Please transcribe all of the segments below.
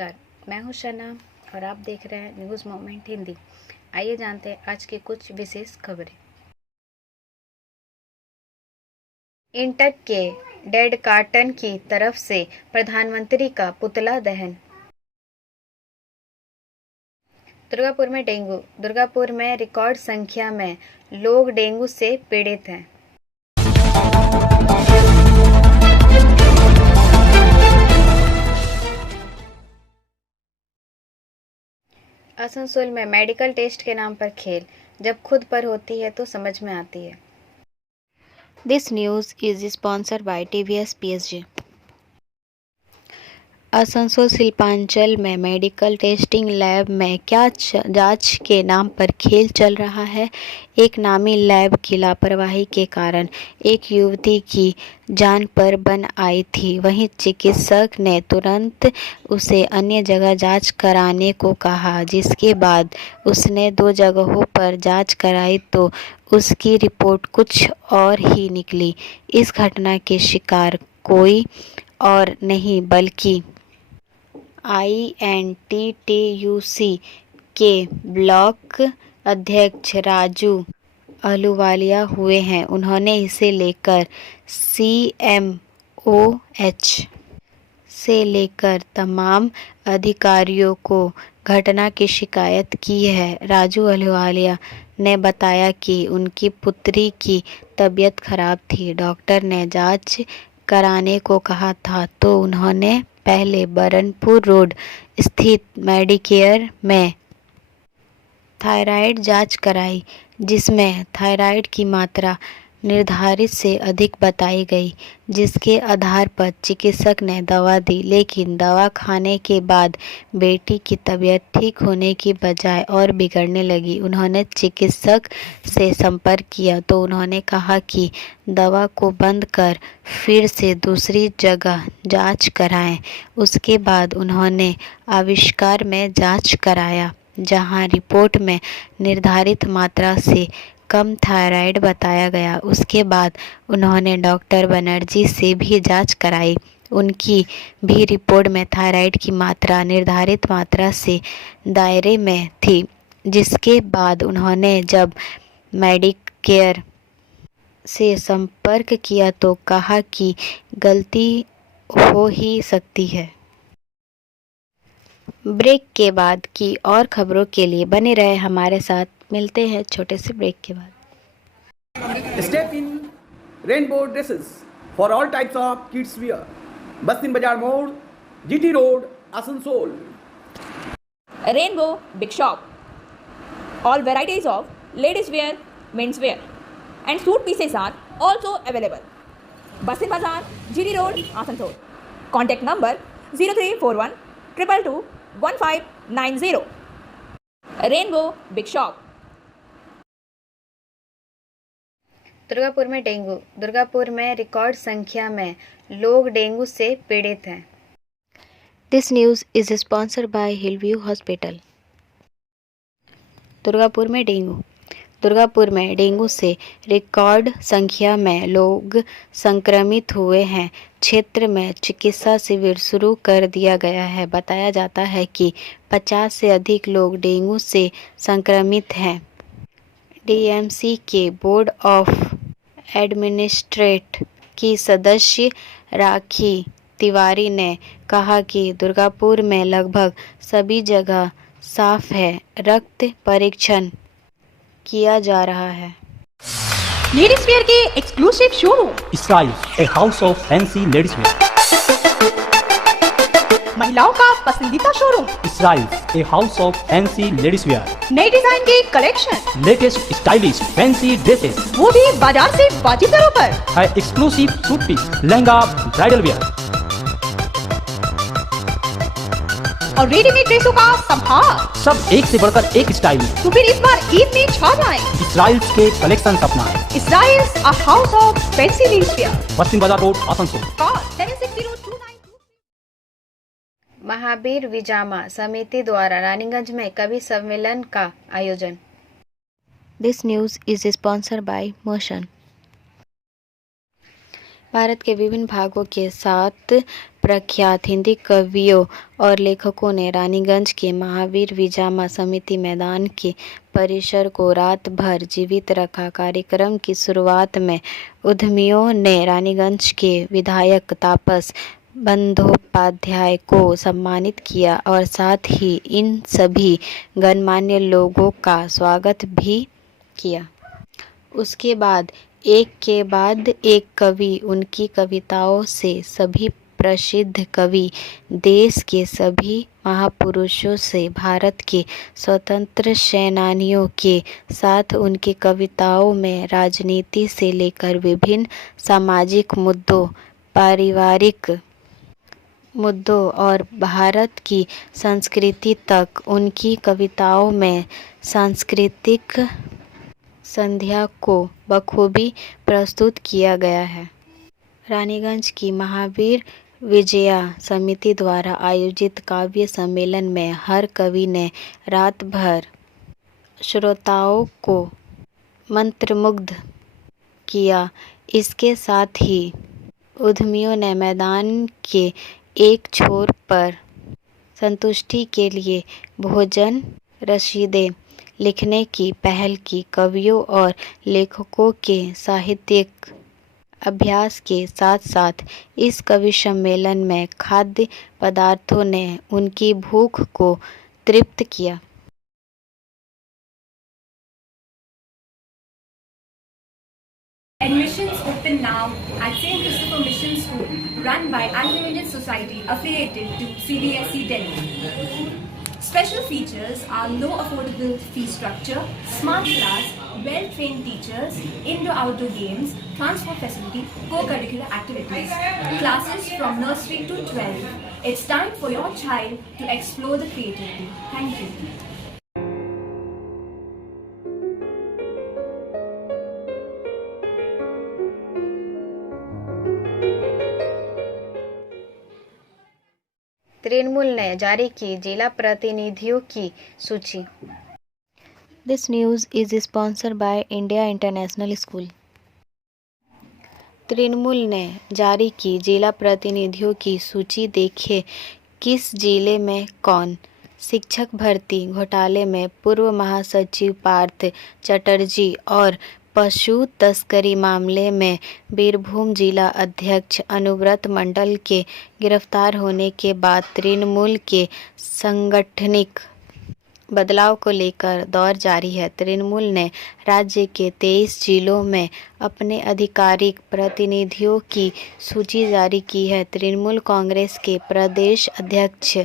नमस्कार, मैं हूं शना और आप देख रहे हैं न्यूज़ मोमेंट हिंदी। आइए जानते हैं आज की कुछ विशेष खबरें। इंटक के डेड कार्टन की तरफ से प्रधानमंत्री का पुतला दहन। दुर्गापुर में डेंगू। दुर्गापुर में रिकॉर्ड संख्या में लोग डेंगू से पीड़ित हैं। आसनसोल में मेडिकल टेस्ट के नाम पर खेल, जब खुद पर होती है तो समझ में आती है। This news is sponsored bye TVS PSG। Asansol Shilpanchal में मेडिकल टेस्टिंग लैब में क्या जांच के नाम पर खेल चल रहा है। एक नामी लैब की लापरवाही के कारण एक युवती की जान पर बन आई थी। वहीं चिकित्सक ने तुरंत उसे अन्य जगह जांच कराने को कहा, जिसके बाद उसने 2 जगहों पर जांच कराई तो उसकी रिपोर्ट कुछ और ही निकली। इस घटना के शिकार कोई और नहीं बल्कि INTTUC के ब्लॉक अध्यक्ष राजू अहलूवालिया हुए हैं। उन्होंने इसे लेकर CMOH से लेकर तमाम अधिकारियों को घटना की शिकायत की है। राजू अहलूवालिया ने बताया कि उनकी पुत्री की तबीयत खराब थी। डॉक्टर ने जांच कराने को कहा था तो उन्होंने पहले बरनपुर रोड स्थित मेडिकेयर में थायराइड जांच कराई, जिसमें थायराइड की मात्रा निर्धारित से अधिक बताई गई, जिसके आधार पर चिकित्सक ने दवा दी। लेकिन दवा खाने के बाद बेटी की तबीयत ठीक होने की बजाय और बिगड़ने लगी। उन्होंने चिकित्सक से संपर्क किया तो उन्होंने कहा कि दवा को बंद कर फिर से दूसरी जगह जांच कराएं। उसके बाद उन्होंने आविष्कार में जांच कराया, जहां रिपोर्ट में निर्धारित मात्रा से कम थायराइड बताया गया। उसके बाद उन्होंने डॉक्टर बनर्जी से भी जांच कराई। उनकी भी रिपोर्ट में थायराइड की मात्रा निर्धारित मात्रा से दायरे में थी, जिसके बाद उन्होंने जब मेडिकेयर से संपर्क किया तो कहा कि गलती हो ही सकती है। ब्रेक के बाद की और खबरों के लिए बने रहे हमारे साथ। मिलते हैं छोटे से ब्रेक के बाद। Step in rainbow dresses for all types of kids wear. Bastin Bazar Mode, GT Road, Asansol. Rainbow Big Shop. All varieties of ladies wear, men's wear and suit pieces are also available. Bastin Bazar, GT Road, Asansol. Contact number 0341 222 1590. Rainbow Big Shop. Durgapur में dengue. Durgapur में record संख्या में लोग dengue से पीड़ित हैं। This news is sponsored bye Hillview hospital. Durgapur में dengue. Durgapur में डेंगू से रिकॉर्ड संख्या में लोग संक्रमित हुए हैं। क्षेत्र में चिकित्सा शिविर शुरू कर दिया गया है। बताया जाता है कि 50 से अधिक लोग डेंगू से संक्रमित हैं। DMC के बोर्ड ऑफ एडमिनिस्ट्रेट की सदस्य राखी तिवारी ने कहा कि दुर्गापुर में लगभग सभी जगह साफ है। रक्त परीक्षण किया जा रहा है। लेडीज वेयर के exclusive showroom style, a house of fancy ladies wear. महिलाओं का पसंदीदा showroom style, a house of fancy ladies wear. नए डिजाइन के collection, latest stylish fancy dresses, वो भी बाजार से वाजिब दरों पर। है exclusive suit piece, lehenga, bridal wear और रेडीमेड ड्रेसों का संभार। सब एक से बढ़कर एक स्टाइल में। तो फिर इस बार ईद में छा जाएं। स्टाइल्स के कलेक्शन अपनाएं। Styles, a house of fancy ladies wear. Paschim Bazar road, Asansol. Call 760292। Mahavir विजामा समिति द्वारा रानीगंज में कवि सम्मेलन का आयोजन। This news is sponsored by motion. Bharat के विभिन्न भागों के 7 प्रख्यात हिंदी कवियों और लेखकों ने रानीगंज के महावीर विजामा समिति मैदान के परिसर को रात भर जीवित रखा। कार्यक्रम की शुरुआत में उद्यमियों ने रानीगंज के विधायक तापस बंदोपाध्याय को सम्मानित किया और साथ ही इन सभी गणमान्य लोगों का स्वागत भी किया। उसके बाद एक के बाद एक कवि उनकी कविताओं से सभी प्रसिद्ध कवि देश के सभी महापुरुषों से भारत के स्वतंत्र सेनानियों के साथ उनकी कविताओं में राजनीति से लेकर विभिन्न सामाजिक मुद्दों, पारिवारिक मुद्दों और भारत की संस्कृति तक उनकी कविताओं में सांस्कृतिक संध्या को बखूबी प्रस्तुत किया गया है। रानीगंज की महावीर विजया समिति द्वारा आयोजित काव्य सम्मेलन में हर कवि ने रात भर श्रोताओं को मंत्रमुग्ध किया। इसके साथ ही उद्यमियों ने मैदान के एक छोर पर संतुष्टि के लिए भोजन रसीदें लिखने की पहल की। कवियों और लेखकों के साहित्यिक अभ्यास के साथ साथ इस कवि सम्मेलन में खाद्य पदार्थों ने उनकी भूख को तृप्त किया। Admissions open now at St. Christopher Mission School, run by Anglo-Indian Society affiliated to CBSE Delhi. Special features are low affordable fee structure, smart class, well-trained teachers, indoor-outdoor games, transport facility, co-curricular activities. Classes from nursery to 12. It's time for your child to explore the creativity. Thank you. Trinamool ने जारी की जिला प्रतिनिधियों की सूची। This news is sponsored by India international school. Trinamool ने जारी की जिला प्रतिनिधियों की सूची। देखिए किस जिले में कौन। शिक्षक भर्ती घोटाले में पूर्व महासचिव पार्थ चटर्जी और पशु तस्करी मामले में बीरभूम जिला अध्यक्ष अनुव्रत मंडल के गिरफ्तार होने के बाद तृणमूल के सांगठनिक बदलाव को लेकर दौर जारी है। तृणमूल ने राज्य के 23 जिलों में अपने आधिकारिक प्रतिनिधियों की सूची जारी की है। तृणमूल कांग्रेस के प्रदेश अध्यक्ष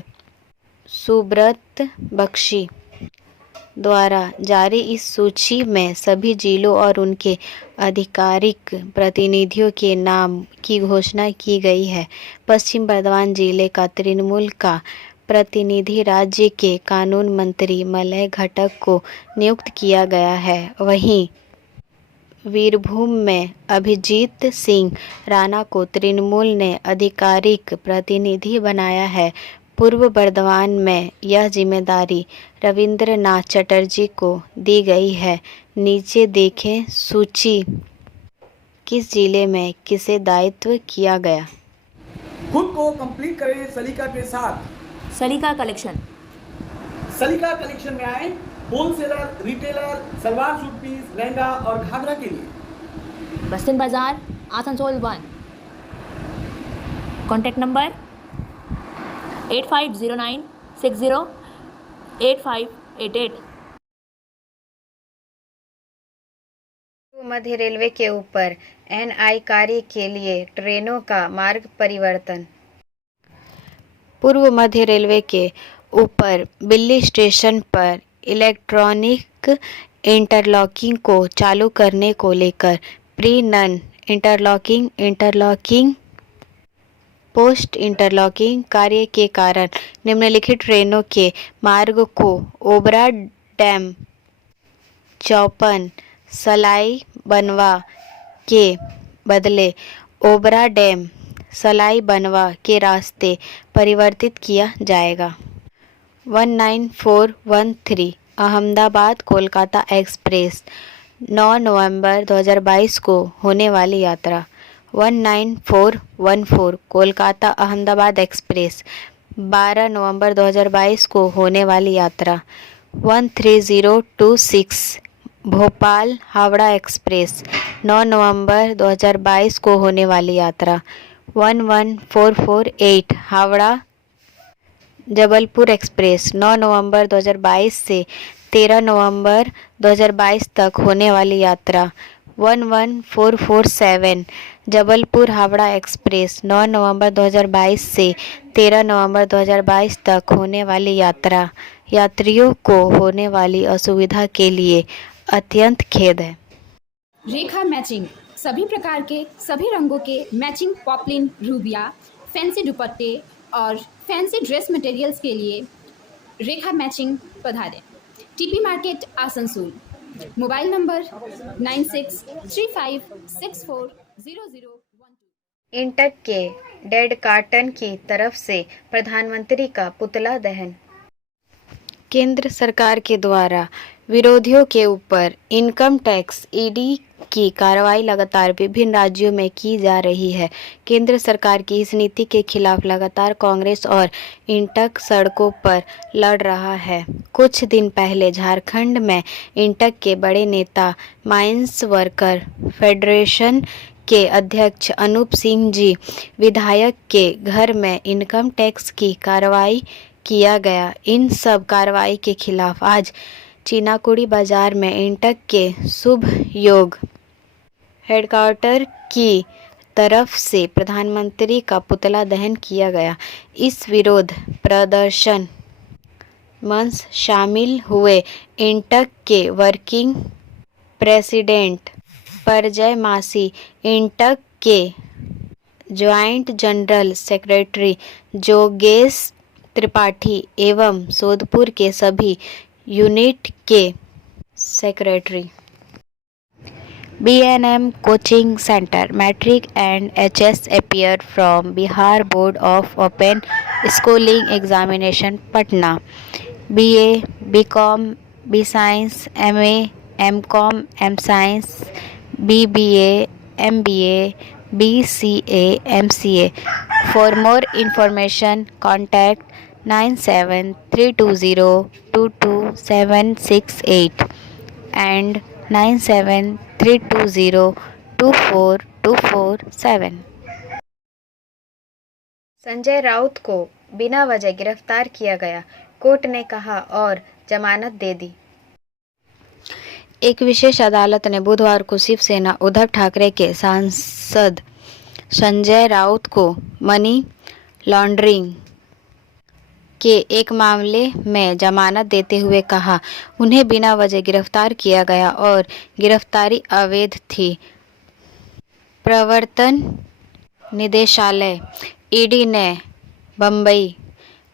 सुब्रत बख्शी द्वारा जारी इस सूची में सभी जिलों और उनके आधिकारिक प्रतिनिधियों के नाम की घोषणा की गई है। पश्चिम बर्धमान जिले का तृणमूल का प्रतिनिधि राज्य के कानून मंत्री मलय घटक को नियुक्त किया गया है। वहीं बीरभूम में अभिजीत सिंह राणा को तृणमूल ने आधिकारिक प्रतिनिधि बनाया है। पूर्व बर्धमान में यह जिम्मेदारी रविंद्रनाथ चटर्जी को दी गई है। नीचे देखें सूची किस जिले में किसे दायित्व किया गया। खुद को कंप्लीट करें सलीका के साथ। सलीका कलेक्शन। सलीका कलेक्शन में आए wholesaler, retailer, salwar suit piece, lehenga और घाघरा के लिए। बस्तिन बाजार, आसनसोल 1। Contact number 8509608588। मध्य रेलवे के ऊपर एनआई कार्य के लिए ट्रेनों का मार्ग परिवर्तन। पूर्व मध्य रेलवे के ऊपर दिल्ली स्टेशन पर इलेक्ट्रॉनिक इंटरलॉकिंग को चालू करने को लेकर pre non interlocking post interlocking कार्य के कारण निम्नलिखित ट्रेनों के मार्ग को ओबरा डैम, चौपन, सलाई बनवा के बदले ओबरा डैम, सलाई बनवा के रास्ते परिवर्तित किया जाएगा। 19413 अहमदाबाद कोलकाता एक्सप्रेस 9 नवंबर 2022 को होने वाली यात्रा। 19414 कोलकाता अहमदाबाद एक्सप्रेस 12 नवंबर 2022 को होने वाली यात्रा 13026 भोपाल हावड़ा एक्सप्रेस 9 नवंबर 2022 को होने वाली यात्रा 11448 हावड़ा जबलपुर एक्सप्रेस 9 नवंबर 2022 से 13 नवंबर 2022 तक होने वाली यात्रा 11447 जबलपुर हावड़ा एक्सप्रेस 9 नवंबर 2022 से 13 नवंबर 2022 तक होने वाली यात्रा यात्रियों को होने वाली असुविधा के लिए अत्यंत खेद है। रेखा मैचिंग सभी प्रकार के सभी रंगों के मैचिंग पॉपलिन रूबिया फैंसी दुपट्टे और फैंसी ड्रेस मटेरियल्स के लिए रेखा मैचिंग पधारें। TP market Asansol. Mobile number 9635640012। इंटक के डेड कार्टन की तरफ से प्रधानमंत्री का पुतला दहन। केंद्र सरकार के द्वारा विरोधियों के ऊपर इनकम टैक्स ईडी की कार्रवाई लगातार विभिन्न राज्यों में की जा रही है। केंद्र सरकार की इस नीति के खिलाफ लगातार कांग्रेस और इंटक सड़कों पर लड़ रहा है। कुछ दिन पहले झारखंड में इंटक के बड़े नेता माइंस वर्कर फेडरेशन के अध्यक्ष अनूप सिंह जी विधायक के घर में इनकम टैक्स की कार्रवाई किया गया। इन सब कार्रवाई के खिलाफ आज चीनाकुड़ी बाजार में इंटक के शुभ योग हेडक्वार्टर की तरफ से प्रधानमंत्री का पुतला दहन किया गया। इस विरोध प्रदर्शन मंच शामिल हुए इंटक के वर्किंग प्रेसिडेंट परजय मासी, इंटक के ज्वाइंट जनरल सेक्रेटरी जोगेश त्रिपाठी एवं सोदपुर के सभी यूनिट के secretary. B&M Coaching Center Matric and HS appear from Bihar Board of Open Schooling Examination Patna. BA, BCom, B-Science, MA, MCom, M-Science, BBA, MBA, BCA, MCA. For more information, contact 9732022768 and 9732024247। Sanjay Raut को बिना वजह गिरफ्तार किया गया, court ने कहा और जमानत दे दी। एक विशेष अदालत ने बुधवार को शिवसेना उद्धव ठाकरे के सांसद संजय राउत को मनी लॉन्ड्रिंग के एक मामले में जमानत देते हुए कहा, उन्हें बिना वजह गिरफ्तार किया गया और गिरफ्तारी अवैध थी। प्रवर्तन निदेशालय ईडी ने बम्बई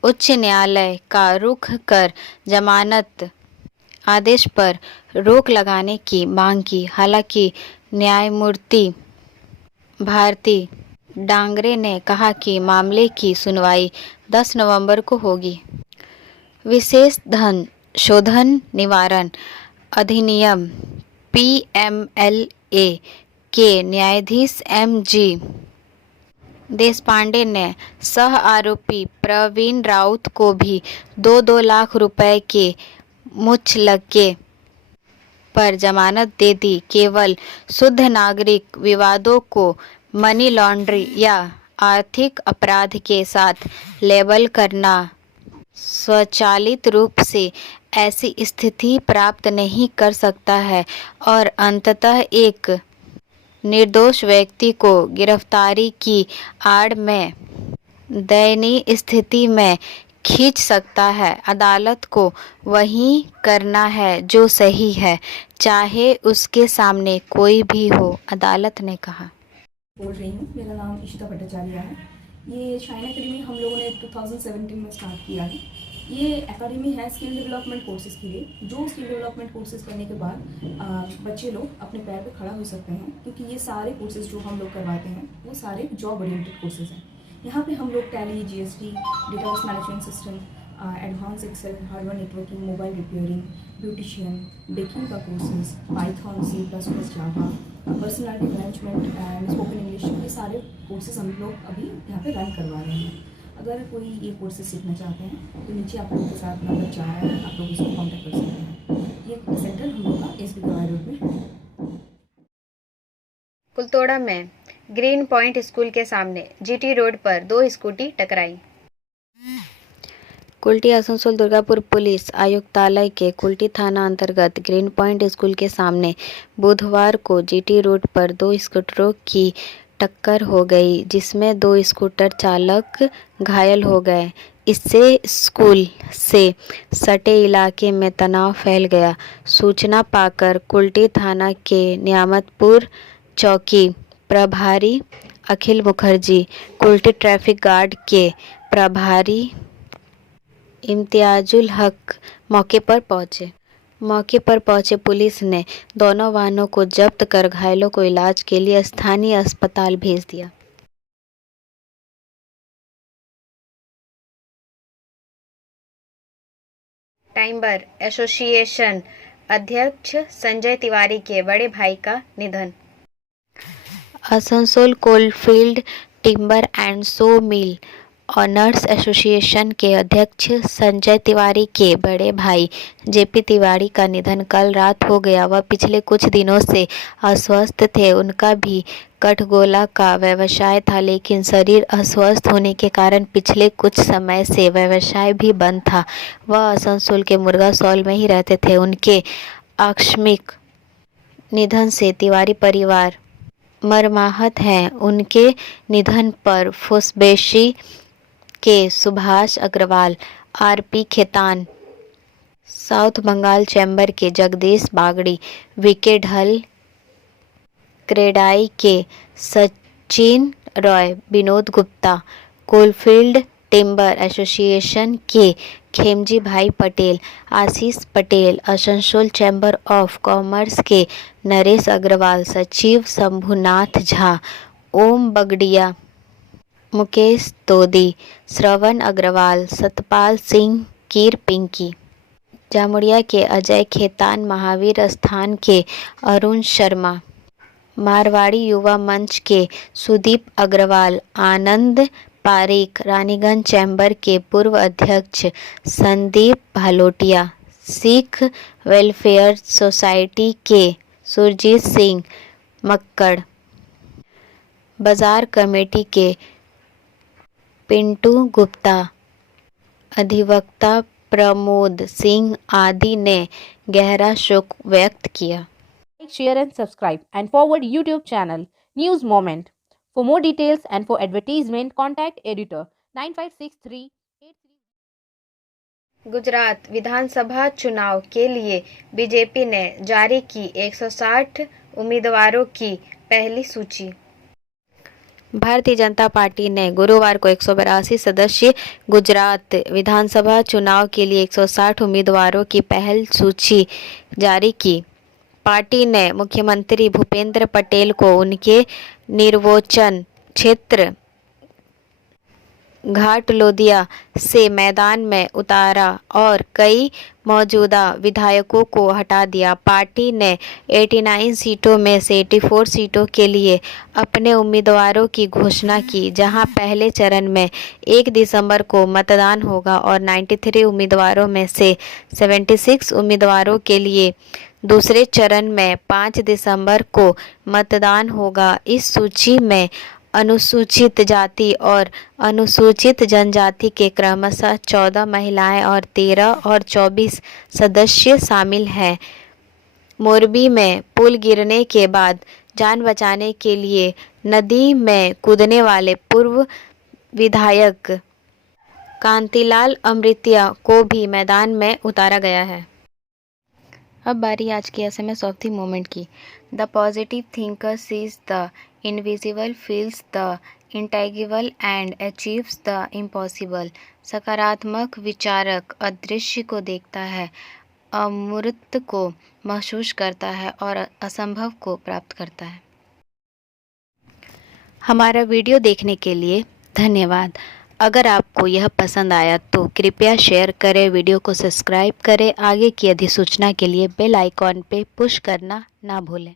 उच्च न्यायालय का रुख कर जमानत आदेश पर रोक लगाने की मांग की। हालांकि न्यायमूर्ति भारती डांगरे ने कहा कि मामले की सुनवाई 10 नवंबर को होगी। विशेष धन शोधन निवारण अधिनियम PMLA के न्यायाधीश MG देशपांडे ने सह आरोपी प्रवीण राउत को भी 2-2 लाख रुपए के मुचलके पर जमानत दे दी। केवल शुद्ध नागरिक विवादों को मनी लॉन्ड्री या आर्थिक अपराध के साथ लेबल करना स्वचालित रूप से ऐसी स्थिति प्राप्त नहीं कर सकता है और अंततः एक निर्दोष व्यक्ति को गिरफ्तारी की आड़ में दयनीय स्थिति में खींच सकता है। अदालत को वही करना है जो सही है, चाहे उसके सामने कोई भी हो, अदालत ने कहा। बोल रही हूँ, मेरा नाम इशिता भट्टाचार्य है। ये शाइन एकेडमी हम लोगों ने 2017 में स्टार्ट किया है। ये एकेडमी है स्किल डेवलपमेंट कोर्सेज़ के लिए, जो स्किल डेवलपमेंट कोर्सेज़ करने के बाद बच्चे लोग अपने पैर पे खड़ा हो सकते हैं, क्योंकि ये सारे कोर्सेज़ जो हम लोग करवाते हैं वो सारे जॉब ओरिएंटेड कोर्सेज़ हैं। यहाँ पे हम लोग tally, GST, database management system, advance Excel hardware networking, mobile repairing, beautician, baking का courses, Python, C++, Java, personality management and spoken English, ये सारे कोर्सेज हम लोग अभी यहाँ पे रन करवा रहे हैं। अगर कोई ये कोर्सेज सीखना चाहते हैं तो नीचे आप लोगों के साथ नंबर जा रहा है, आप लोग इसको कॉन्टैक्ट कर सकते हैं। ये सेंटर हम लोग का SB गवाई रोड में है। कुलतोड़ा में ग्रीन पॉइंट स्कूल के सामने GT रोड पर 2 स्कूटी टकराई। कुल्टी आसनसोल दुर्गापुर पुलिस आयुक्तालय के कुल्टी थाना अंतर्गत ग्रीन पॉइंट स्कूल के सामने बुधवार को GT रोड पर 2 स्कूटरों की टक्कर हो गई, जिसमें 2 स्कूटर चालक घायल हो गए। इससे स्कूल से सटे इलाके में तनाव फैल गया। सूचना पाकर कुल्टी थाना के नियामतपुर चौकी प्रभारी अखिल मुखर्जी, कुल्टी ट्रैफिक गार्ड के प्रभारी इम्तियाजुल हक मौके पर पहुंचे पुलिस ने दोनों वाहनों को जब्त कर घायलों को इलाज के लिए स्थानीय अस्पताल भेज दिया। टाइम्बर एसोसिएशन अध्यक्ष संजय तिवारी के बड़े भाई का निधन। Asansol coalfield timber and so mill owners association के अध्यक्ष संजय तिवारी के बड़े भाई JP तिवारी का निधन कल रात हो गया। वह पिछले कुछ दिनों से अस्वस्थ थे। उनका भी कठगोला का व्यवसाय था, लेकिन शरीर अस्वस्थ होने के कारण पिछले कुछ समय से व्यवसाय भी बंद था। वह आसनसोल के मुर्गा सॉल में ही रहते थे। उनके आकस्मिक निधन से तिवारी परिवार मर्माहत है। उनके निधन पर फुसबेशी के Subhash Agarwal, RP Khetan, South Bengal chamber के जगदीश बागड़ी, VK ढल, क्रेडाई के Sachin Roy, Vinod Gupta, coalfield timber association के Khemji Bhai Patel, Ashish Patel, Asansol chamber of commerce के नरेश अग्रवाल, सचिव शंभुनाथ झा, ओम बगड़िया, मुकेश तोदी, श्रवण अग्रवाल, सतपाल सिंह कीर पिंकी, जामुड़िया के अजय खेतान, महावीर स्थान के अरुण शर्मा, मारवाड़ी युवा मंच के सुदीप अग्रवाल, आनंद पारिक, रानीगंज चैम्बर के पूर्व अध्यक्ष संदीप भालोटिया, सिख वेलफेयर सोसाइटी के सुरजीत सिंह मक्कड़, बाजार कमेटी के पिंटू गुप्ता, अधिवक्ता प्रमोद सिंह आदि ने गहरा शोक व्यक्त किया। Like, share and subscribe and forward YouTube channel News Moment. For more details and for advertisement, contact editor 9563. Gujarat विधानसभा चुनाव के लिए बीजेपी ने जारी की 160 उम्मीदवारों की पहली सूची। भारतीय जनता पार्टी ने गुरुवार को 182 सदस्यीय गुजरात विधानसभा चुनाव के लिए 160 उम्मीदवारों की पहल सूची जारी की। पार्टी ने मुख्यमंत्री भूपेंद्र पटेल को उनके निर्वाचन क्षेत्र घाटलोदिया से मैदान में उतारा और कई मौजूदा विधायकों को हटा दिया। पार्टी ने 89 सीटों में से 84 सीटों के लिए अपने उम्मीदवारों की घोषणा की, जहां पहले चरण में 1 दिसंबर को मतदान होगा और 93 उम्मीदवारों में से 76 उम्मीदवारों के लिए दूसरे चरण में 5 दिसंबर को मतदान होगा। इस सूची में अनुसूचित जाति और अनुसूचित जनजाति के क्रमशः 14 महिलाएं और 13 और 24 सदस्य शामिल हैं। मोरबी में पुल गिरने के बाद जान बचाने के लिए नदी में कूदने वाले पूर्व विधायक कांतिलाल अमृतिया को भी मैदान में उतारा गया है। अब बारी आज की SMS ऑफ द मोमेंट की। The positive thinker sees the invisible, feels the intangible and achieves the impossible. सकारात्मक विचारक अदृश्य को देखता है, अमूर्त को महसूस करता है और असंभव को प्राप्त करता है। हमारा वीडियो देखने के लिए धन्यवाद। अगर आपको यह पसंद आया तो कृपया शेयर करें, वीडियो को सब्सक्राइब करें। आगे की अधिसूचना के लिए बेल आइकॉन पे पुश करना ना भूलें।